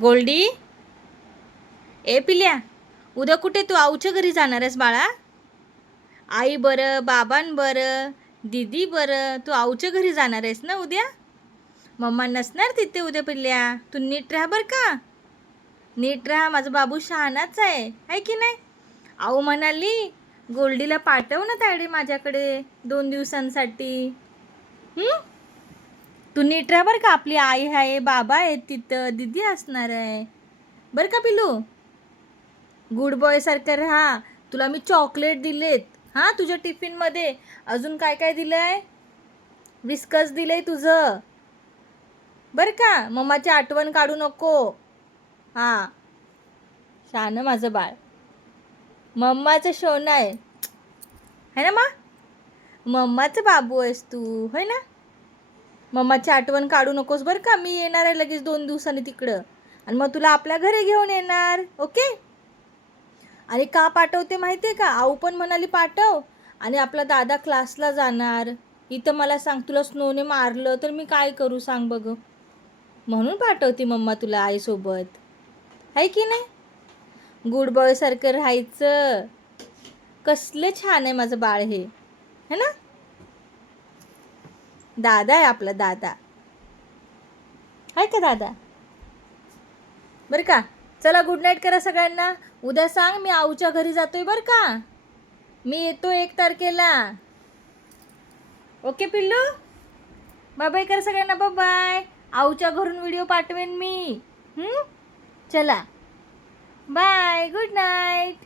गोल्डी, ए पिल्या, उद्या कुठे तू आऊच्या घरी जाणार आहेस बाळा? आई बरं, बाबां बरं, दीदी बरं, तू आऊच्या घरी जाणार आहेस ना उद्या? मम्मा नसणार तिथे उद्या पिल्या. तू नीट राहा बरं का. नीट राहा, माझा बाबू शहाणाच आहे की नाही? आऊ म्हणाली गोल्डीला पाठव ना तायडे माझ्याकडे 2 दिवसांसाठी. तू नीट राहा बरं का. आपली आई आहे, बाबा आहेत तिथं, दीदी असणार आहे बरं का पिलू. गुड बॉय सारखं राहा. तुला मी चॉकलेट दिलेत हां तुझ्या टिफिनमध्ये. अजून काय काय दिलं आहे? विस्कस दिलं आहे तुझं बरं का. मम्माची आठवण काढू नको. हां, शहाणं माझं बाळ. मम्माचं सोनं आहे ना मा. मम्माचं बाबू आहेस तू, होय ना. मम्माची आठवण काढू नकोस बरं का. मी येणार आहे लगेच 2 दिवसांनी तिकडं, आणि मग तुला आपल्या घरी घेऊन येणार. ओके. आणि का पाठवते माहिती आहे का? आऊ पण म्हणाली पाठव, आणि आपला दादा क्लासला जाणार. इथं मला सांग, तुला स्नोने मारलं तर मी काय करू सांग बघ. म्हणून पाठवते मम्मा तुला आईसोबत, आहे की नाही. गुड बॉयसारखं राहायचं. कसलं छान आहे माझं बाळ हे, है ना. दादा आहे आपला दादा, आहे का दादा. बरं का. चला गुड नाईट करा सगळ्यांना. उद्या सांग मी आऊच्या घरी जातोय बरं का. मी येतो 1 तारखेला. ओके पिल्लू. बाय बाय करा सगळ्यांना. Bye bye. आऊच्या घरून व्हिडिओ पाठवेन मी. चला बाय, गुड नाईट.